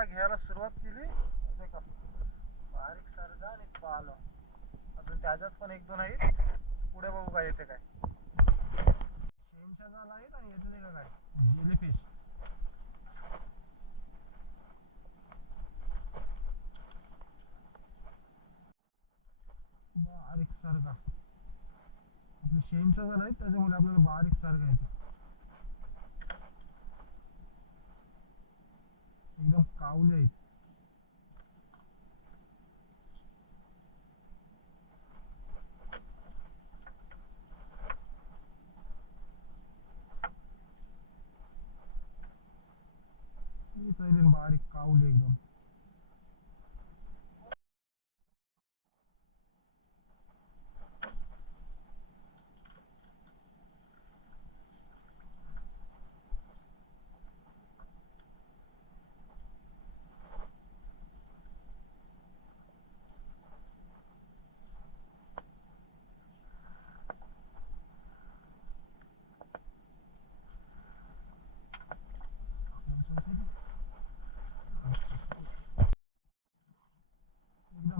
साईडला घ्यायला सुरुवात केली. का बारीक सरगा आणि पालो. अजून त्याच्यात पण एक दोन आहेत. पुढे बघू काय येते काय. शेनच्या झाला आहेत आणि येते का काय जिलीफिश बारीक सरगा आपली झाला आहेत त्याच्यामुळे आपल्याला बारीक सरगा येते. एकदम कावले आहेत हे चालेल बारीक कावले एकदम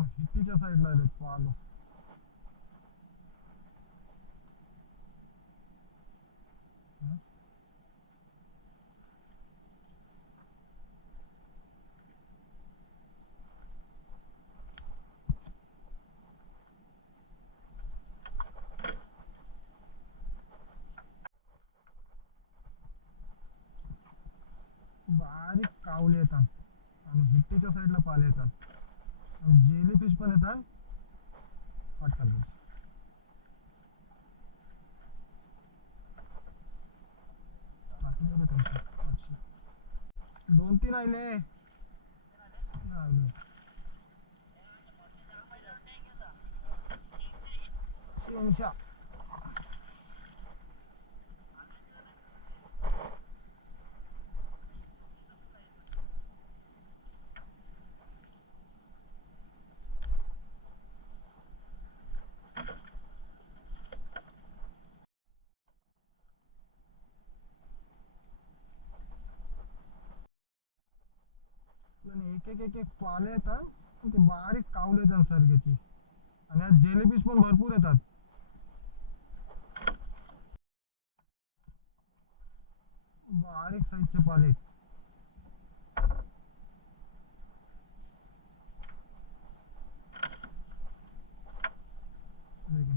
एकदम हिट्टीच्या साईडला आलेत पालो बारीक कावले येतात आणि हिट्टीच्या साईडला पाले येतात जेली फिश पण येतात पटकन fish. टाकून दिले त्यांचे आठशे. दोन तीन आले आले. शेनशा आणि एक एक एक पाले येतात ते बारीक कावले येतात सारखेची. आणि आज जेलीफिश पण भरपूर येतात. बारीक साईजचे पाले आहेत.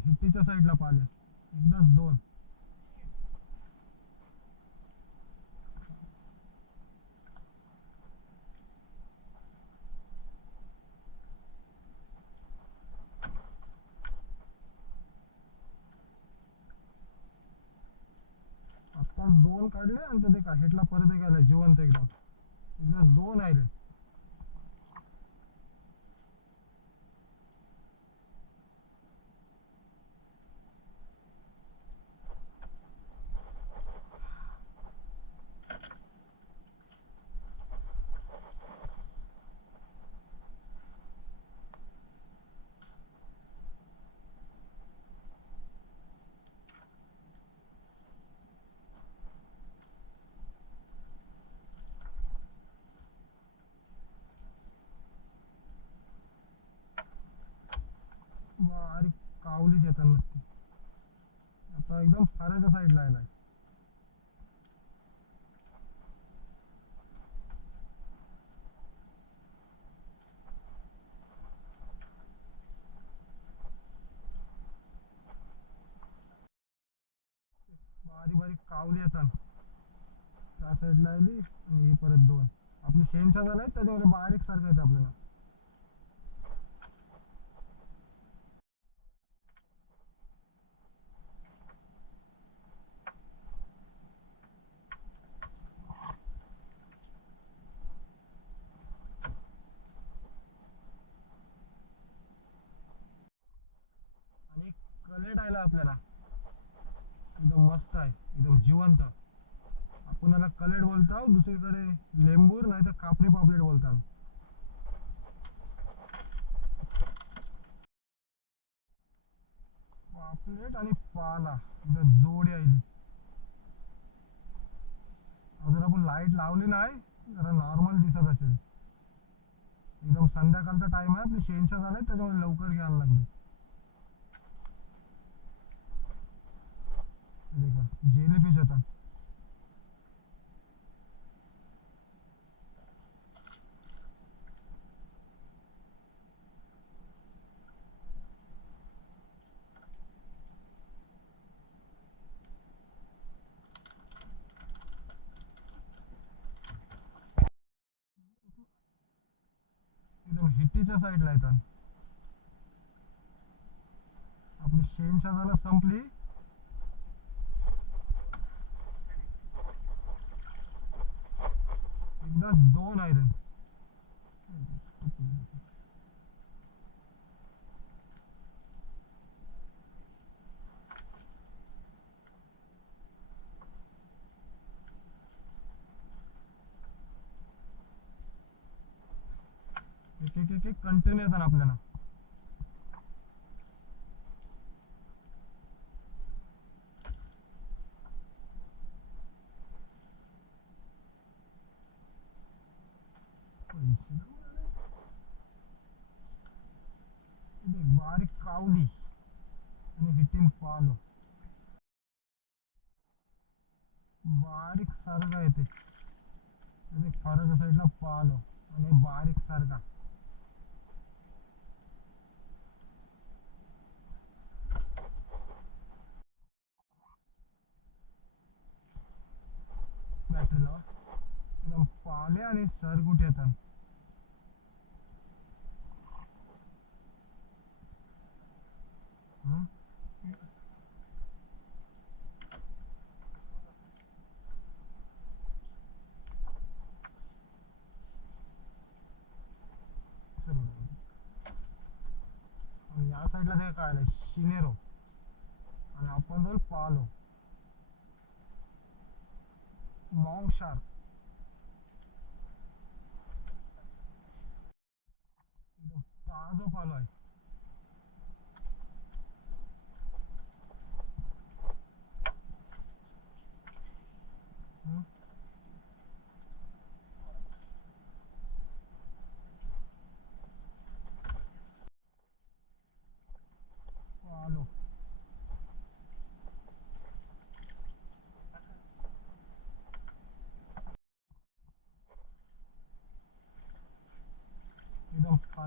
हिट्टीच्या साईडला पाले एकदाच दोन आत्ताच दोन काढले आणि ते का हेटला परत गेला जिवंत एकदम. दोन आले बारीक कावलीच येतात नसते आता एकदम फाराच्या साईडला आहे बारीक बारीक कावली येतात त्या साईडला आली आणि हे परत दोन. आपली शेणशा झालाय त्याच्यामध्ये बारीक सारखं येतं आपल्याला. भेटायला आपल्याला? एकदम मस्त आहे. एकदम जिवंत. कुणाला कलेट बोलतो दुसरीकडे लेंबूर नाही तर कापरी पापलेट बोलतात पापलेट आणि पाला. एकदम जोड येईल अजून आपण लाइट लावली नाही जरा नॉर्मल दिसत असेल. एकदम संध्याकाळचा टाइम आहे आपली शेनशा झालाय त्याच्यामुळे लवकर घ्यायला लागली. जेलीफिश भी जाता। हिट्टीच्या साईडला येतात. आपली शेणशा संपली. एकदाच दोन आहे रे एक एक एक एक कंटिन्यू येतात आपल्याला पैसे नाही मिळाले. इथे बारीक कावली आणि हिटिंग पालो बारीक सरगा येते. इथे फराच्या साईडला पालो आणि बारीक सरगा. बॅटरी लावा. एकदम पाले आणि सरगुट येतात हं? चल. आणि या साईडला ते काय आलं शिनेरो आणि आपण जर पालो मॉंग शार्क एकदम ताजं पालो आहे हं? पालो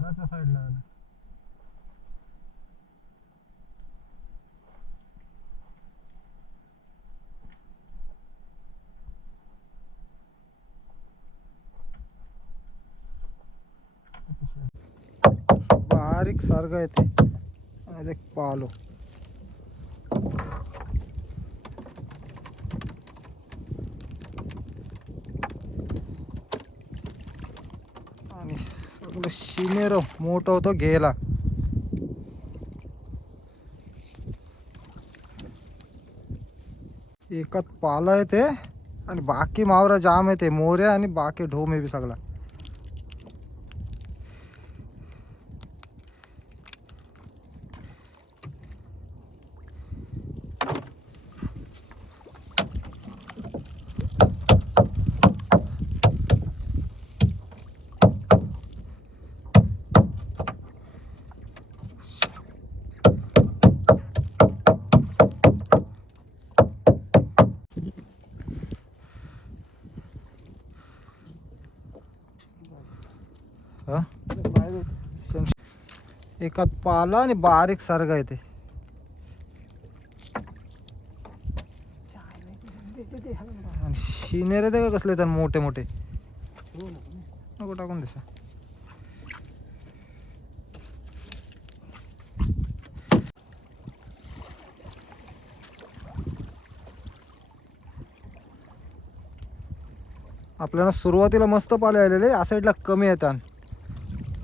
एकदम फाराच्या साईडला आलं बारीक सारखं येते आणि एक पालो आणि सगळं शिनेरो मोठं होतो गेला. एकात पाला येते आणि बाकी मावरा जाम येते मोऱ्या आणि बाकी ढोम हे बी सगळा हा एकात पाला आणि बारीक सारखा येते. शिनेर शिनेरे ते का कसले तर मोठे मोठे? नको टाकून दिसा. आपल्याला सुरुवातीला मस्त पाले आलेले या साईडला कमी येतात.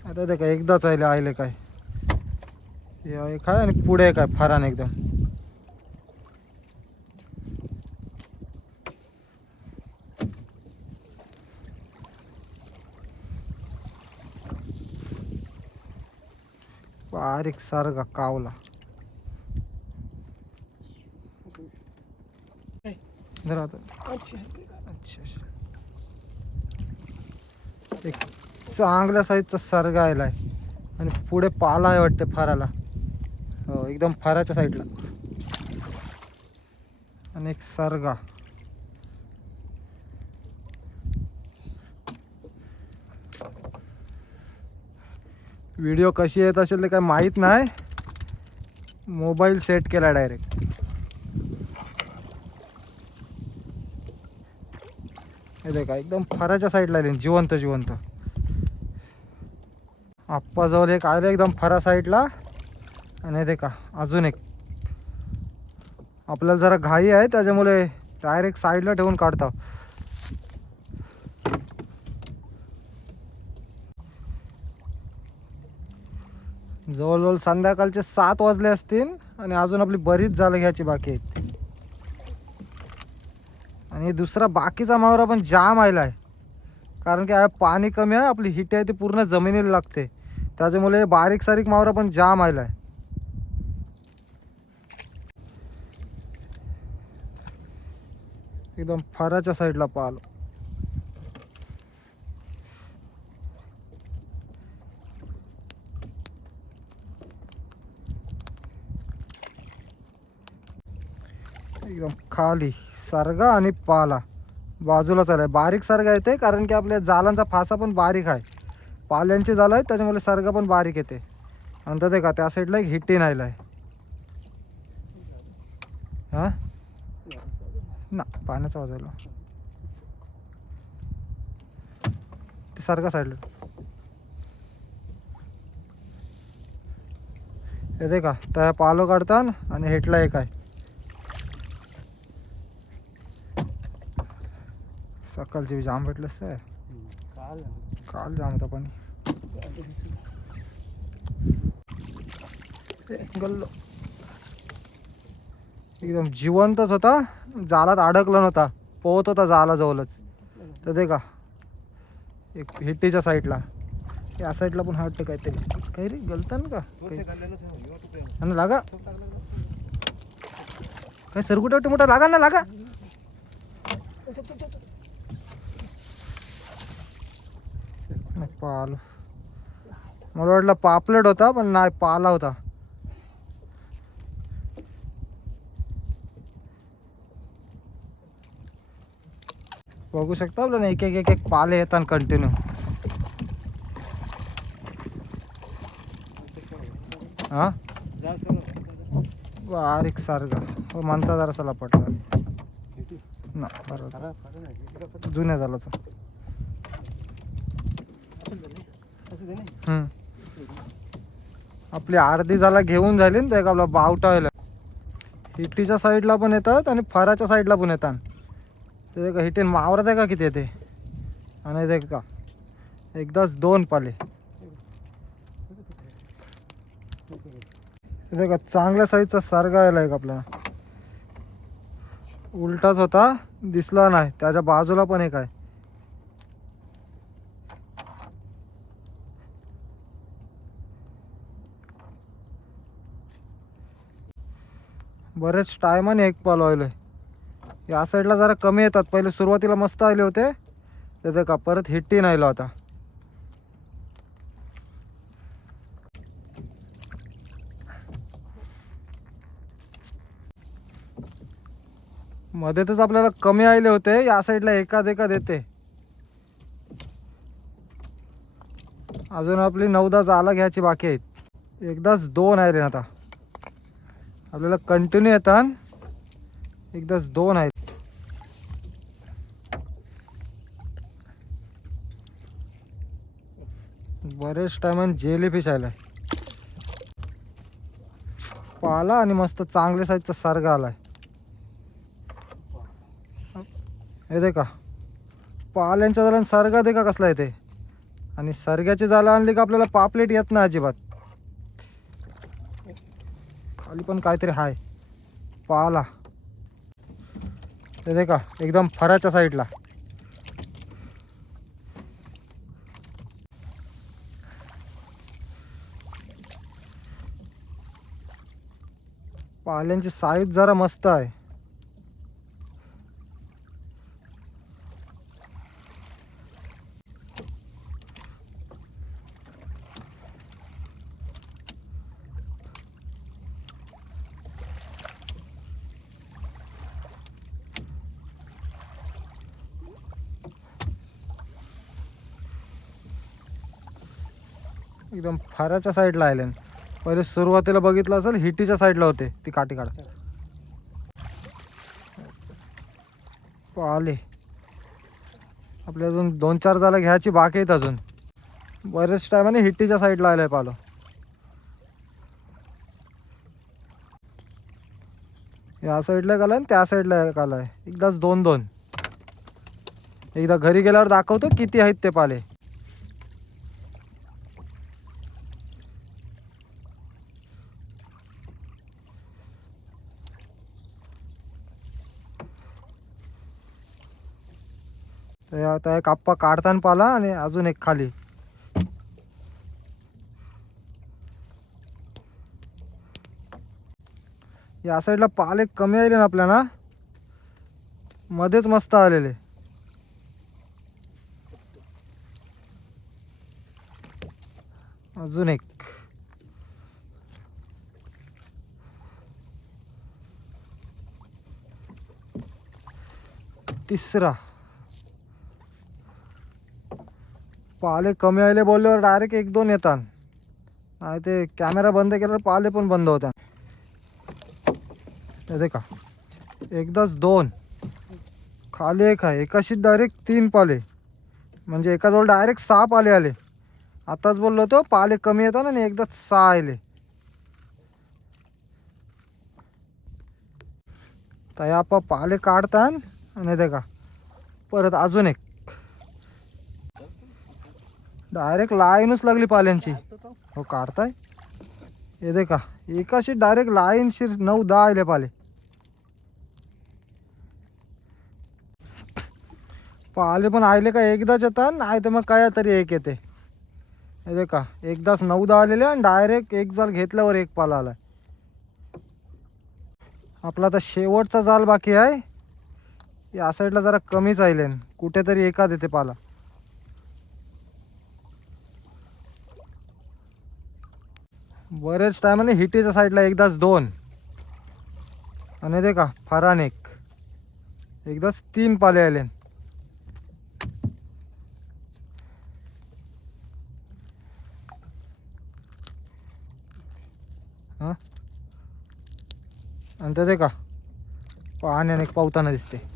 आता ते काय एकदाच आले आले काय? या एक आहे आणि पुढे एक आहे फारान एकदम. बारीक सारखा कावला. एक चांगल्या साईजचा सरगा आहे आणि पुढे पाला आहे वाटतं फाराला. एकदम फाराच्या साईडला. आणि एक सरगा. व्हिडिओ कशी येत असेल ते काय माहीत नाही. मोबाईल सेट केला डायरेक्ट. हे देखा एकदम फराच्या साईडला आले जिवंत जिवंत. आप्पाजवळ एक आले एकदम फरा साईडला. आणि ते का अजून एक. आपल्याला जरा घाई आहे त्याच्यामुळे डायरेक्ट साईडला ठेवून काढता. जवळजवळ संध्याकाळचे सात वाजले असतील आणि अजून आपली बरीच झालं घ्यायची बाकी आहेत. आणि दुसरा बाकीचा मावरा पण जाम आयला आहे. कारण की पाणी कमी आहे आपली हिट आहे ती पूर्ण जमिनीला लागते. त्याच्यामुळे बारीक सारीक मावरा पण जाम आयला आहे. एकदम फराच्या साईडला पाहिलं. एकदम खाली सरगा आणि पाला. बाजूला चालाय बारीक सरगा येते कारण की आपल्या जालांचा फासा पण बारीक आहे. पाल्यांची जाल आहे त्याच्यामुळे सरगा पण बारीक येते. नंतर ते का त्या साईडला एक हिट्टी नाहीला आहे हा ना पाण्याचा वाजवला ते सरगा साईडला. येते का त्या पालो काढतात आणि हेटला एक आहे. सकाळची जाम भेटलंस काय काल जाम होता पाणी. गल्लो. एकदम जिवंतच होता. जालात अडकला नव्हता. पोहत होता जाला जवळच. तर ते का एक हिट्टीच्या साईडला या साईडला पण वाटतं काहीतरी. काही रे गलतान का? काही- आणि लागा. काय सरकुटा वाटतं मोठा लागा ना लागा. पाल. मला वाटलं पापलेट होता पण नाही पाला होता. बघू शकता आपल्याला एक एक एक एक पाले येतात कंटिन्यू हा? बारीक सारखं. हो म्हणता जरा लपटला. ना बरोबर. जुन्या झाला तर आपली अर्धी झाला घेऊन झाली ना ते आपला बावटा हिट्टीच्या साईडला पण येतात आणि फराच्या साईडला पण येतात. ते का हिटेन मावरत आहे का किती ते? आणि ते का एकदाच दोन पाले. ते का चांगल्या साईजचा सारगा यायला का आपल्याला उलटाच होता दिसला नाही. त्याच्या बाजूला पण एक आहे. बरेच टायमाने एक पाल व्हायला या साईडला जरा कमी येतात. पहिले सुरुवातीला मस्त आले होते. तर का परत हिट्टी नाही होता मध्येच आपल्याला कमी आले होते. या साईडला एकाद एकाद येते. अजून आपली नऊदा जाला घ्यायची बाकी आहेत. एकदाच दोन आहे रे आता. आपल्याला कंटिन्यू येतात. एकदाच दोन आहेत. बरेच टायमान जेली फिश आलाय पाला आणि मस्त चांगल्या साईजचा सारगा आलाय. हे दे का पाल्यांच्या झाला सारगा दे का कसला येते आणि सरग्याची जाळं आणली का आपल्याला पापलेट येत नाही अजिबात. खाली पण काहीतरी हाय. पाला. ते दे का एकदम फराच्या साईडला पाल्यांची साईज जरा मस्त आहे. एकदम फाराच्या साईडला आयलंड पहिले सुरुवातीला बघितलं असेल हिटीच्या साईडला होते ती काठी काढा. आले आपले अजून दोन चार जाला घ्यायची बाकी आहेत अजून. बरेच टायमाने हिट्टीच्या साईडला आलाय पालो. या साईडला एक आलाय आणि त्या साईडला एक आलाय. एकदाच दोन दोन. एकदा घरी गेल्यावर दाखवतो किती आहेत ते पाले तर आता एक आप्पा काढताना पाला आणि अजून एक खाली. या साईडला पाले कमी आले ना आपल्याला. मध्येच मस्त आलेले. अजून एक. तिसरा. पाले कमी आले बोलल्यावर डायरेक्ट एक दोन येतात. नाही ते कॅमेरा बंद केल्यावर पाले पण बंद होत्या येते का एकदाच दोन. खाली एक आहे. एकाशी डायरेक्ट तीन पाले. म्हणजे एकाजवळ डायरेक्ट सहा पाले आले. आताच बोललो होतो पाले कमी येतात आणि एकदाच सहा आले तर या आपा पाले काढतात आणि ते का परत अजून एक. डायरेक्ट लाईनच लागली पाल्यांची. हो काढताय? येते का एकाशी डायरेक्ट लाईनशी नऊ दहा आले पाले. पाले पण आले का एकदाच येतात नाही तर मग काय तरी एक येते. येते का एकदाच नऊ दहा आलेले आणि डायरेक्ट एक जाल घेतल्यावर एक पाला आला आपला आता शेवटचा जाल बाकी आहे. या साईडला जरा कमीच आले कुठेतरी एका देते पाला. बरेच टायमाने हिटीच्या साईडला एकदाच दोन. आणि ते का फरान एक. एकदाच तीन पाले आले हां? आणि ते का पाण्याने एक पावताना दिसते.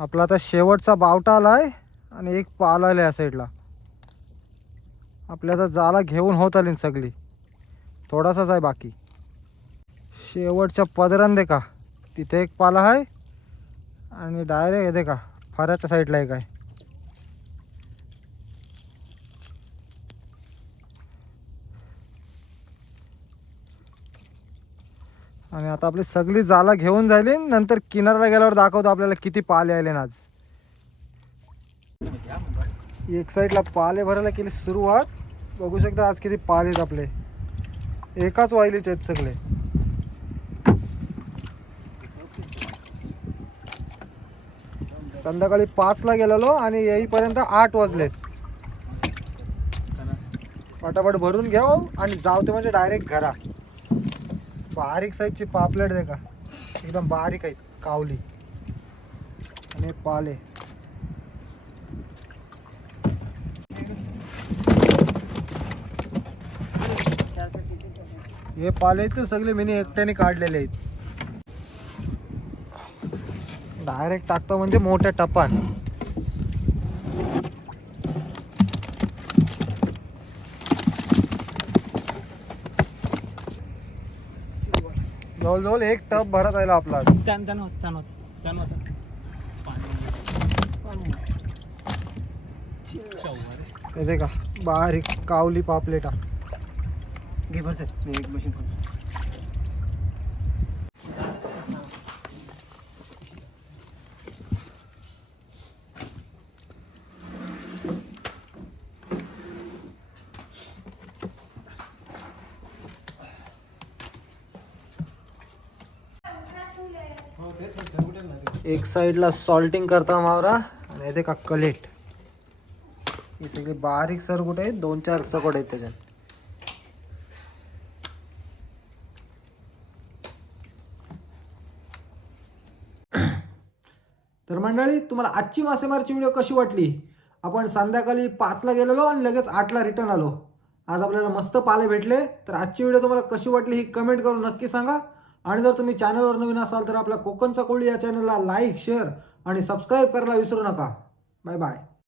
आपला आता शेवटचा बावटा आलाय आणि एक पाल आला या साईडला आपल्या आता जाला घेऊन होत आली सगळी. थोडासाच आहे बाकी. शेवटच्या पदरान दे का तिथे एक पाला आहे आणि डायरेक्ट येते का फऱ्याच्या साईडला एक आहे. आणि आता आपली सगळी जाला घेऊन जाईल नंतर किनाऱ्याला गेल्यावर दाखवतो आपल्याला किती पाले आले ना आज. एक साईडला पाले भरायला केली सुरुवात. बघू शकता आज किती पाले आहेत आपले. एकाच वाहिलीचे आहेत सगळे. संध्याकाळी पाचला गेलेलो आणि येईपर्यंत आठ वाजलेत. फटाफट भरून घ्या हो आणि आणि जावते म्हणजे डायरेक्ट घरा. बारीक साईजची पापलेट देखा का? एकदम बारीक आहेत कावली. आणि पाले. हे पाले आहेत सगळे मी एकट्याने काढलेले आहेत. डायरेक्ट टाकतो म्हणजे मोठ्या टपान. जवळजवळ एक टप भरत आहे आपला त्यान त्यान होत त्यान होत त्यान होत. कसे का बारीक कावली पापलेटा. घे बस एक मशीन एक साईडला सॉल्टिंग करता मावरा आणि येते का कलेट. ही सगळी बारीक सरकुट आहे दोन चार सकोट आहेत त्याच्यात. तर मंडळी तुम्हाला आजची मासेमारीची व्हिडिओ कशी वाटली? आपण संध्याकाळी पाचला गेलेलो आणि लगेच आठला रिटर्न आलो. आज आपल्याला मस्त पाले भेटले. तर आजची व्हिडिओ तुम्हाला कशी वाटली ही कमेंट करून नक्की सांगा. आणि जर तुम्ही चॅनलवर नवीन असाल तर आपल्या कोकणचा कोळी या चॅनलला लाईक शेअर आणि सबस्क्राईब करायला विसरू नका. Bye bye.